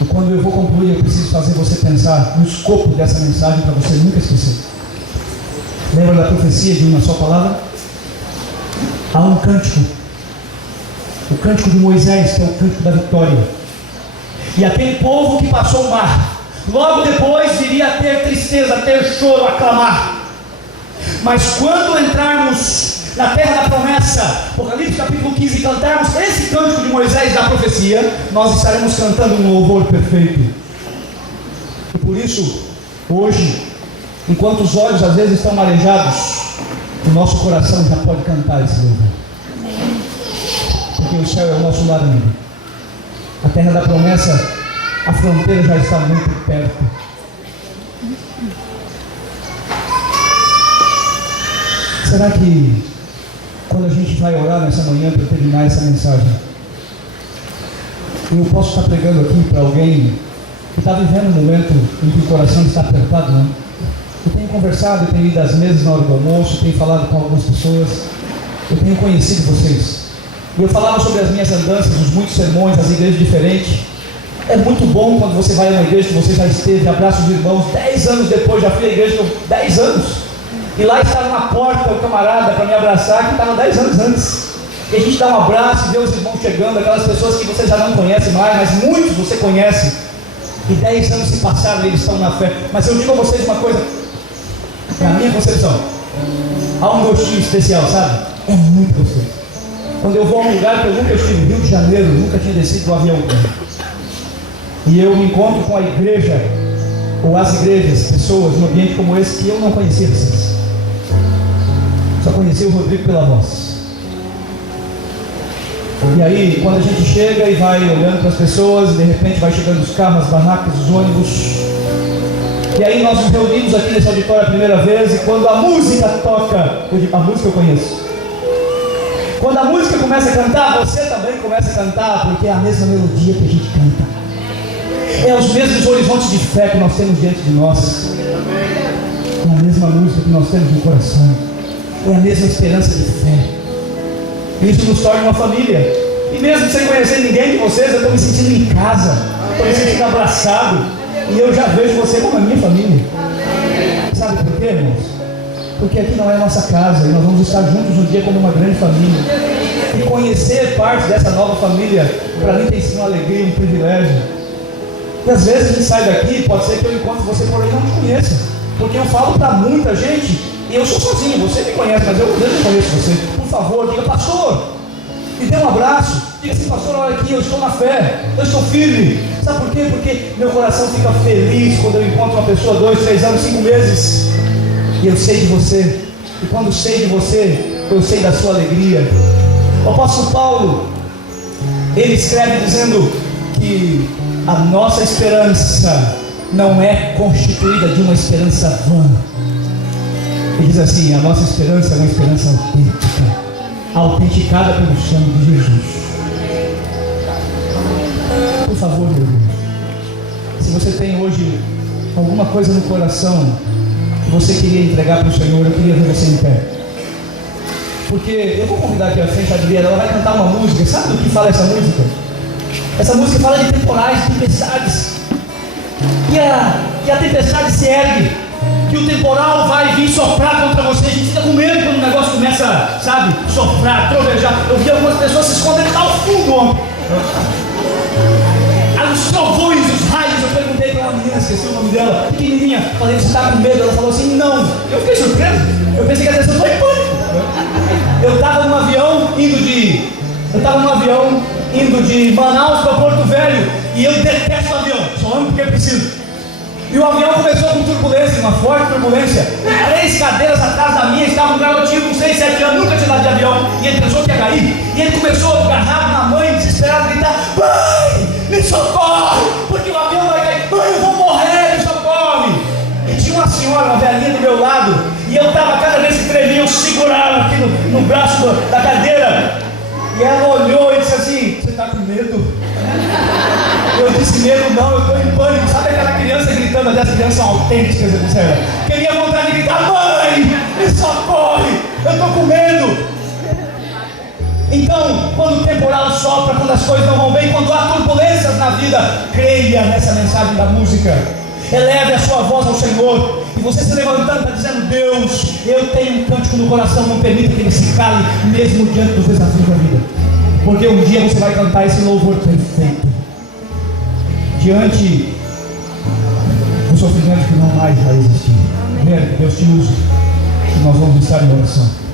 E quando eu vou concluir, eu preciso fazer você pensar no escopo dessa mensagem para você nunca esquecer. Lembra da profecia de uma só palavra? Há um cântico, o cântico de Moisés, que é o cântico da vitória. E aquele povo que passou o mar, logo depois viria a ter tristeza, a ter choro, a clamar. Mas quando entrarmos na terra da promessa, Apocalipse capítulo 15, cantarmos esse cântico de Moisés da profecia, nós estaremos cantando um louvor perfeito. E por isso, hoje, enquanto os olhos às vezes estão marejados, o nosso coração já pode cantar esse louvor. Porque o céu é o nosso lar, amigo. A terra da promessa, a fronteira já está muito perto. Será que quando a gente vai orar nessa manhã para terminar essa mensagem, eu posso estar pregando aqui para alguém que está vivendo um momento em que o coração está apertado, não? Eu tenho conversado, eu tenho ido às mesas na hora do almoço, tenho falado com algumas pessoas, eu tenho conhecido vocês. E eu falava sobre as minhas andanças, os muitos sermões, as igrejas diferentes. É muito bom quando você vai a uma igreja que você já esteve, abraça os irmãos, 10 anos depois, já fui à igreja 10 anos. E lá estava na porta o camarada para me abraçar, que estava 10 anos antes. E a gente dá um abraço, vê os irmãos chegando, aquelas pessoas que você já não conhece mais, mas muitos você conhece. E 10 anos se passaram e eles estão na fé. Mas eu digo a vocês uma coisa, na minha concepção, há um gostinho especial, sabe? É muito gostoso. Quando eu vou a um lugar que eu nunca estive, Rio de Janeiro, nunca tinha descido do avião, e eu me encontro com a igreja, ou as igrejas, pessoas, num ambiente como esse, que eu não conhecia vocês. Só conheci o Rodrigo pela voz. E aí, quando a gente chega e vai olhando para as pessoas, e de repente vai chegando os carros, as barracas, os ônibus. E aí nós nos reunimos aqui nesse auditório a primeira vez, e quando a música toca, eu digo, a música eu conheço. Quando a música começa a cantar, você também começa a cantar, porque é a mesma melodia que a gente canta. É os mesmos horizontes de fé que nós temos diante de nós. É a mesma música que nós temos no coração. É a mesma esperança de fé. Isso nos torna uma família. E mesmo sem conhecer ninguém de vocês, eu estou me sentindo em casa. Estou me sentindo abraçado. E eu já vejo você como a minha família. Sabe por quê, irmãos? Porque aqui não é a nossa casa. E nós vamos estar juntos um dia como uma grande família. E conhecer parte dessa nova família, para mim tem sido uma alegria, um privilégio. E às vezes a gente sai daqui, pode ser que eu encontre você por aí e não me conheça. Porque eu falo para muita gente, e eu sou sozinho, você me conhece, mas eu não conheço você. Por favor, diga, pastor, me dê um abraço. Diga assim, pastor, olha aqui, eu estou na fé, eu estou firme. Sabe por quê? Porque meu coração fica feliz quando eu encontro uma pessoa 2, 3 anos, 5 meses. E eu sei de você. E quando sei de você, eu sei da sua alegria. O apóstolo Paulo, ele escreve dizendo que a nossa esperança não é constituída de uma esperança vã. Ele diz assim, a nossa esperança é uma esperança autêntica, autenticada pelo sangue de Jesus. Por favor, meu Deus, se você tem hoje alguma coisa no coração que você queria entregar para o Senhor, eu queria ver você em pé. Porque eu vou convidar aqui a frente a Adriana, ela vai cantar uma música. Sabe do que fala essa música? Essa música fala de temporais, de tempestades. Que a tempestade se ergue, que o temporal vai vir soprar contra você. A gente fica com medo quando o negócio começa, sabe, soprar, trovejar. Eu vi algumas pessoas se escondendo lá ao fundo ontem. Os trovões, os raios. Eu perguntei para uma menina, esqueci o nome dela, pequenininha. Falei, você está com medo? Ela falou assim, não. Eu fiquei surpreso. Eu pensei que a pessoa foi em pânico. Eu estava num avião indo de Manaus para Porto Velho, e eu detesto o avião, só ando porque eu preciso. E o avião começou com turbulência, uma forte turbulência. 3 cadeiras atrás da minha, estava um garotinho com 6, 7 anos, nunca tinha andado de avião, e ele pensou que ia cair, e ele começou agarrado na mãe, desesperado, a gritar, mãe, me socorre, porque o avião vai cair, mãe, eu vou morrer, me socorre. E tinha uma senhora, uma velhinha do meu lado, e eu estava, cada vez que tremia, eu segurava aqui no braço da cadeira. E ela olhou e disse assim, você está com medo? Eu disse, medo não, eu estou em pânico. Sabe aquela criança gritando, as crianças são autênticas, eu disse, queria vontade de gritar, mãe, me socorre, eu estou com medo. Então, quando o temporal sopra, quando as coisas não vão bem, quando há turbulências na vida, creia nessa mensagem da música. Eleve a sua voz ao Senhor. E você se levantando, está dizendo, Deus, eu tenho um cântico no coração, não permita que ele se cale, mesmo diante dos desafios da vida. Porque um dia você vai cantar esse louvor perfeito, diante do sofrimento que não mais vai existir. Ver, Deus te use, e nós vamos estar em oração.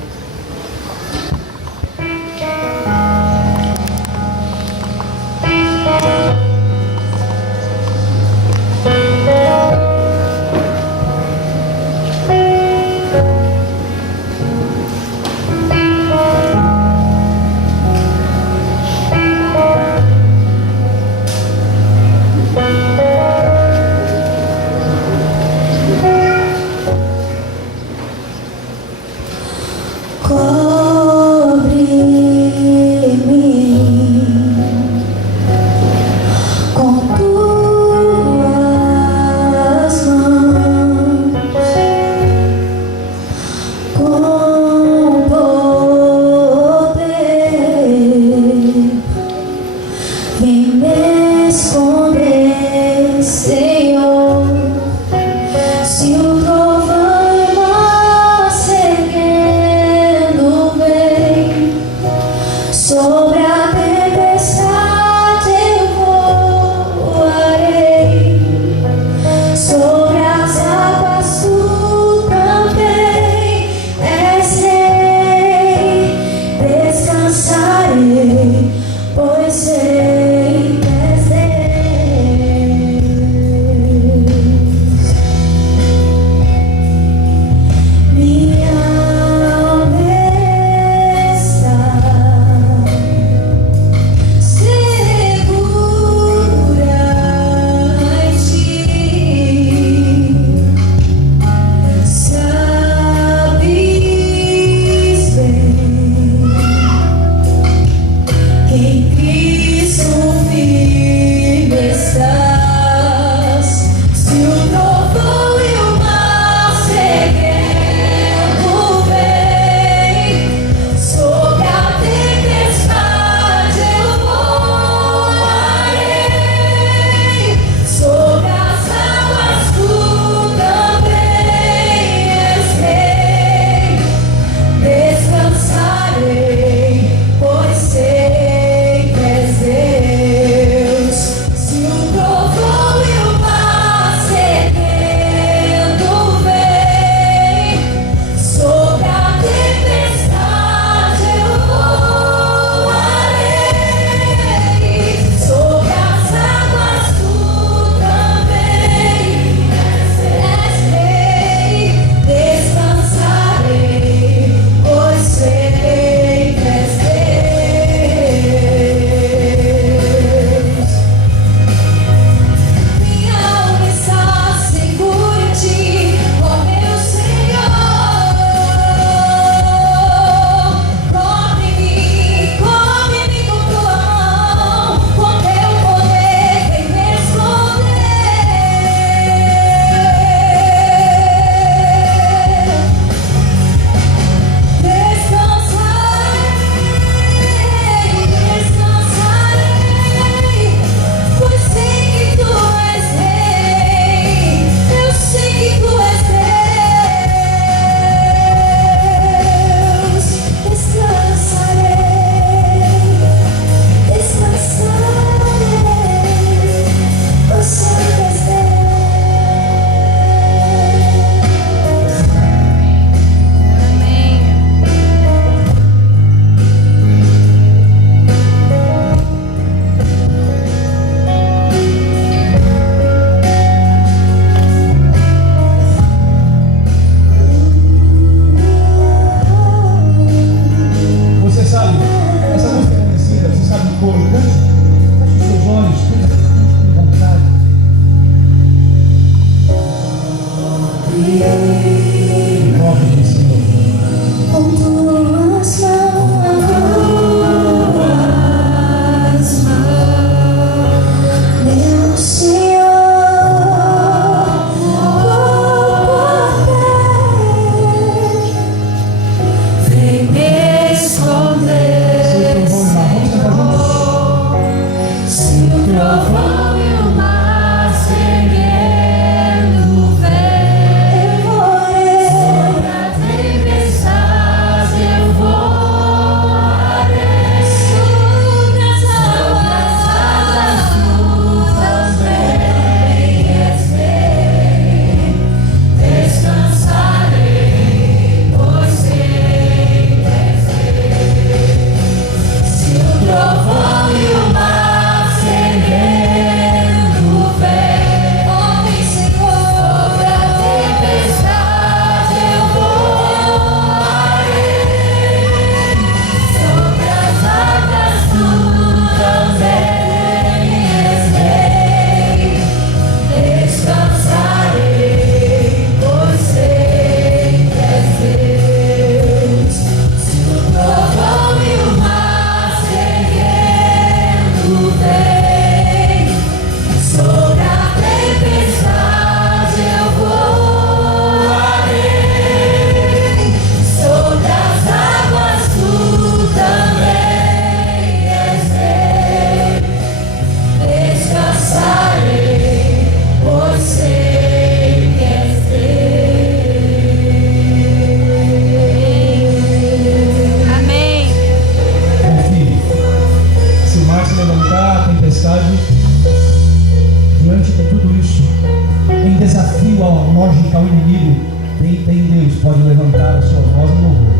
lógica ao inimigo, tem Deus, pode levantar a sua voz no louvor.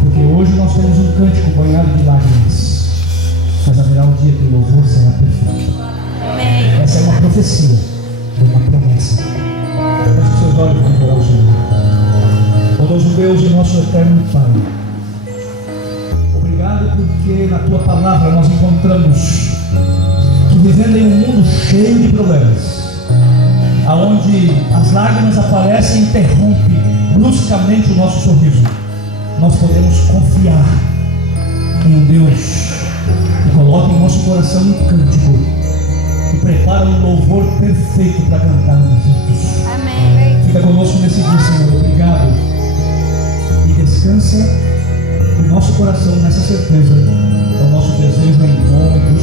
Porque hoje nós temos um cântico banhado de lágrimas, mas haverá um dia que o louvor será perfeito. Amém. Essa é uma profecia, é uma promessa. Feche seus olhos e vamos orar ao Senhor. Bondoso Deus e nosso eterno Pai, obrigado porque na Tua palavra nós encontramos que vivendo em um mundo cheio de problemas, aonde as lágrimas aparecem e interrompem bruscamente o nosso sorriso, nós podemos confiar em um Deus que coloca em nosso coração um cântico e prepara um louvor perfeito para cantarmos juntos. Amém. Fica conosco nesse dia, Senhor. Obrigado. E descansa o nosso coração nessa certeza. É o nosso desejo em nome do